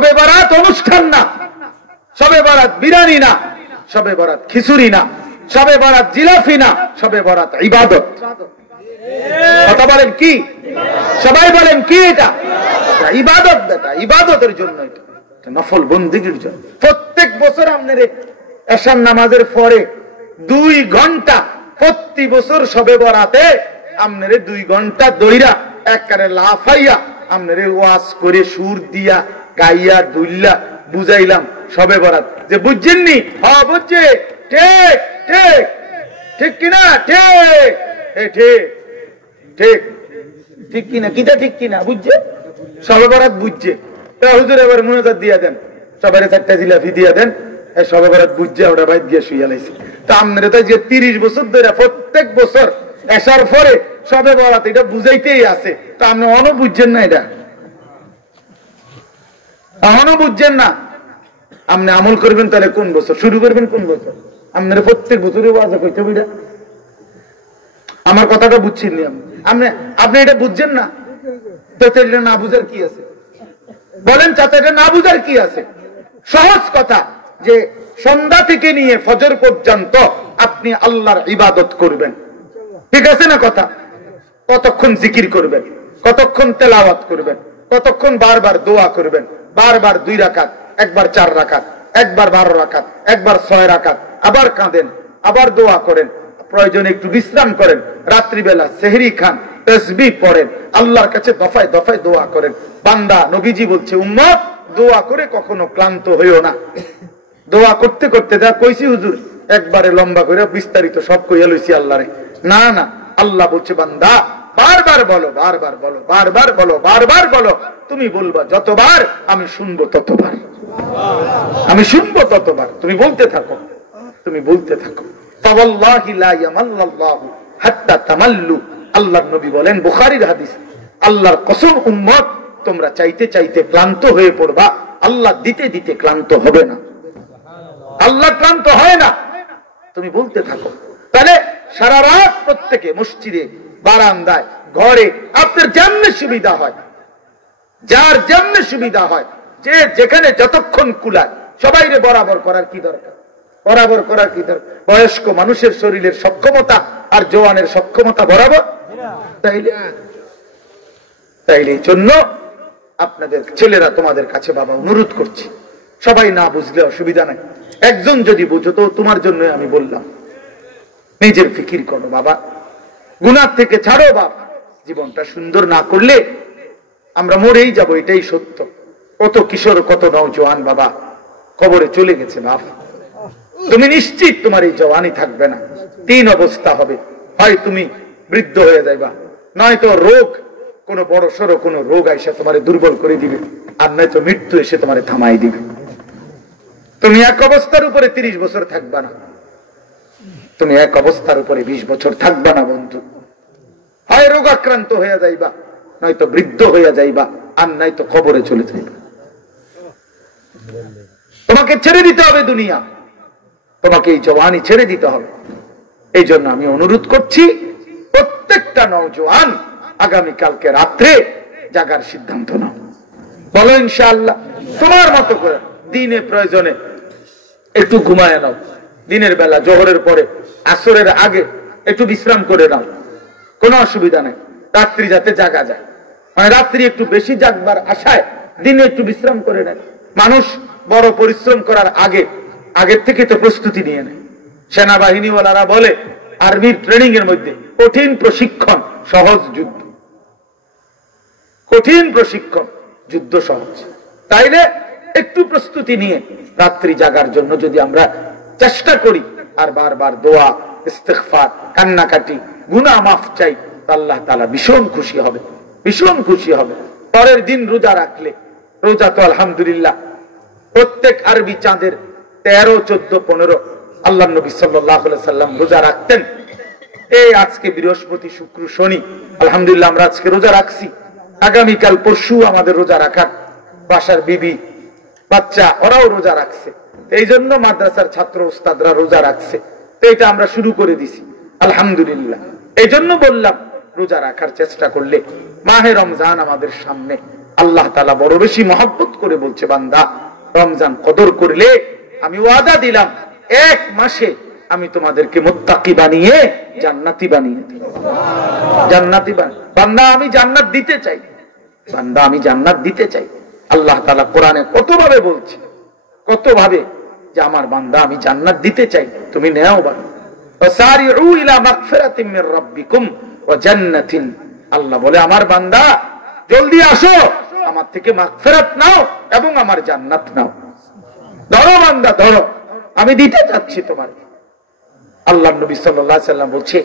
শবে বরাত অনুষ্ঠান না, শবে বরাত বিরিয়ানি না, শবে বরাত খিচুড়ি না, শবে বরাত জিলাপি না, শবে বরাত ইবাদত। কথা বলেন কি? সবাই বলেন কি? এটা ইবাদত বেটা, ইবাদতের জন্য, এটা নফল বন্দেগীর জন্য। প্রত্যেক বছর আপনার এশার নামাজের পরে 2 ঘন্টা প্রতি বছর শবে বরাতে আপনার 2 ঘন্টা দইরা একবারে লাফাইয়া আপনার ওয়াজ করে সুর দিয়া গাইয়া দুইলা বুঝাইলাম শবে বরাত। যে বুঝছেননি? হ্যাঁ বুঝছে, ঠিক ঠিক ঠিক কিনা? ঠিক ঠিক ঠিক ঠিক কিনা? কিটা ঠিক কিনা? বুঝছে শবে বরাত, বুঝছে। হুজুর এবার মুনাজাত দিয়া দেন, সবাই 4টা জিলাপি দিয়া দেন, শবে বরাত বুঝছে, ওরা বাইর দিয়ে শুইয়া লাইছে। তা আপনারা তো যে 30 বছর ধরে প্রত্যেক বছর এসার পরে শবে বরাত এটা বুঝাইতেই আছে, তা আপনি অনও বুঝছেন না, এটা এখনো বুঝছেন না। আপনি আমল করবেন তাহলে কোন বছর শুরু করবেন? কোন বছর? আপনারা প্রত্যেক বছরই ওয়াজ কইতে হবে। আমার কথাটা বুঝছেন নি আপনি? আপনি এটা বুঝছেন না, তো এটা না বুঝার কি আছে? বলেন চাচা, এটা না বুঝার কি আছে? সহজ কথা, যে সন্ধ্যা থেকে নিয়ে ফজর পর্যন্ত আপনি আল্লাহর ইবাদত করবেন, ঠিক আছে না কথা? কতক্ষণ জিকির করবেন, কতক্ষণ তেলাওয়াত করবেন, কতক্ষণ বারবার দোয়া করবেন, বারবার 2 রাকাত, একবার 4 রাকাত, একবার 12 রাকাত, একবার 6 রাকাত, আবার কাঁদেন, আবার দোয়া করেন, প্রয়োজনে একটু বিশ্রাম করেন, রাত্রিবেলা সেহরি খান, তাসবিহ পড়েন, আল্লাহর কাছে দফায় দফায় দোয়া করেন। বান্দা, নবীজি বলছে, উম্মত দোয়া করে কখনো ক্লান্ত হইও না। দোয়া করতে করতে যা কইছি হুজুর একবারে লম্বা করে বিস্তারিত সব কইয়া লইছি আল্লাহরে, না না, আল্লাহ বলছে বান্দা বারবার বলো, বারবার বলো, বারবার বলো, বারবার বলো। তুমি বলবা যতবার আমি শুনবো ততবার, আমি শুনবো ততবার। তুমি বলতে থাকো, তুমি বলতে থাকো। ফাওয়াল্লাহি লা ইয়ামাল্লাল্লাহু হাত্তা তামাল্লু। আল্লাহর নবী বলেন, বুখারীর হাদিস, আল্লাহর কসম উম্মত তোমরা চাইতে চাইতে ক্লান্ত হয়ে পড়বা, আল্লাহ দিতে দিতে ক্লান্ত হবে না। আল্লাহ ক্লান্ত হয় না, তুমি বলতে থাকো। তাহলে সারা রাত প্রত্যেকে মসজিদে, বারান্দায়, ঘরে, আপনার যেমন সুবিধা হয়, যার যেমন সুবিধা হয়, যে যেখানে যতক্ষণ কুলায়, সবাইরে বরাবর করার কি দরকার? বরাবর করার কি দরকার? বয়স্ক মানুষের শরীরের সক্ষমতা আর জওয়ানের সক্ষমতা বরাবর, তাইলে তাইলে এই জন্য আপনাদের ছেলেরা তোমাদের কাছে বাবা অনুরোধ করছি, সবাই না বুঝলে অসুবিধা নাই, একজন যদি বুঝো তো তোমার জন্য আমি বললাম, নিজের ফিকির করো বাবা, গুনাহ থেকে ছাড়ো বাবা। জীবনটা সুন্দর না করলে আমরা মরেই যাব, এটাই সত্য। কত কিশোর, কত নওজোয়ান বাবা কবরে চলে গেছে বাপ। তুমি নিশ্চিত তোমার এই জওয়ানি থাকবে না, 3 অবস্থা হবে, হয় তুমি বৃদ্ধ হয়ে যাইবা, নয়তো রোগ, কোনো বড় সড়ো কোনো রোগ এসে তোমার দুর্বল করে দিবে, আর নয়তো মৃত্যু এসে তোমার থামাই দিবে। তুমি এক অবস্থার উপরে 30 বছর থাকবা না, তুমি এক অবস্থার উপরে 20 বছর থাকবা না বন্ধু। হয় রোগ আক্রান্ত হয়ে যাইবা, নয়তো বৃদ্ধ হয়ে যাইবা, আর নয়তো কবরে চলে যাইবা। তোমাকে ছেড়ে দিতে হবে দুনিয়া, তোমাকে এই জওয়ানি ছেড়ে দিতে হবে। এই জন্য আমি অনুরোধ করছি, প্রত্যেকটা নওজোয়ান আগামীকালকে রাত্রে জাগার সিদ্ধান্ত নাও। বলো ইনশাআল্লাহ, তোমার মতো করে দিনে প্রয়োজনে একটু ঘুমায় নাও, দিনের বেলা জোহরের পরে আসরের আগে একটু বিশ্রাম করে নাও, কোনো অসুবিধা নেই। রাত্রি যাতে জাগা যায়, মানে রাত্রি একটু বেশি জাগবার আশায় দিনে একটু বিশ্রাম করে নেয়। মানুষ বড় পরিশ্রম করার আগের থেকে তো প্রস্তুতি নিয়ে নেয়। সেনাবাহিনীওয়ালারা বলে আর্মির ট্রেনিং এর মধ্যে কঠিন প্রশিক্ষণ, সহজ যুদ্ধ। কঠিন প্রশিক্ষণ, যুদ্ধ সহজ। তাইলে একটু প্রস্তুতি নিয়ে রাত্রি জাগার জন্য যদি আমরা চেষ্টা করি, আর বারবার দোয়া, ইস্তিগফার, কান্নাকাটি, গুনাহ মাফ চাই, আল্লাহ তাআলা ভীষণ খুশি হবে, ভীষণ খুশি হবে। পরের দিন রোজা রাখলে, রোজা তো আলহামদুলিল্লাহ প্রত্যেক আরবি চাঁদের 13, 14, 15 আল্লাহ নবী সাল্লাল্লাহু আলাইহি সাল্লাম রোজা রাখতেন। এই আজকে বৃহস্পতি, শুক্র, শনি, আলহামদুলিল্লাহ আমরা আজকে রোজা রাখছি। আগামীকাল পরশু আমাদের রোজা রাখার, বাসার বিবি বাচ্চা ওরাও রোজা রাখছে, এই জন্য মাদ্রাসার ছাত্র ওস্তাদরা রোজা রাখছে, তো এটা আমরা শুরু করে দিছি আলহামদুলিল্লাহ। এই জন্য বললাম রোজা রাখার চেষ্টা করলে, মাহে রমজান আমাদের সামনে, আল্লাহ তাআলা বড় বেশি মহব্বত করে বলছে, বান্দা রমজান কদর করলে আমি ওয়াদা দিলাম 1 মাসে আমি তোমাদেরকে মুত্তাকি বানিয়ে জান্নাতি বানিয়ে দেব। জান্নাতি বান্দা আমি জান্নাত দিতে চাই, বান্দা আমি জান্নাত দিতে চাই। আল্লাহ তাআলা কোরআনে কতভাবে বলছে, কতভাবে যে আমার বান্দা আমি জান্নাত দিতে চাই, তুমি নেও বান্দা। ওয়াসারিউ ইলা মাগফিরাতিম মির রাব্বিকুম ওয়া জান্নাতিন, আল্লাহ বলে আমার বান্দা জলদি আসো, আমার থেকে মাগফিরাত নাও এবং আমার জান্নাত নাও। ধরো বান্দা ধরো, আমি দিতে চাচ্ছি তোমার। আল্লাহর নবী সাল্লাল্লাহু আলাইহি ওয়াসাল্লাম বলছে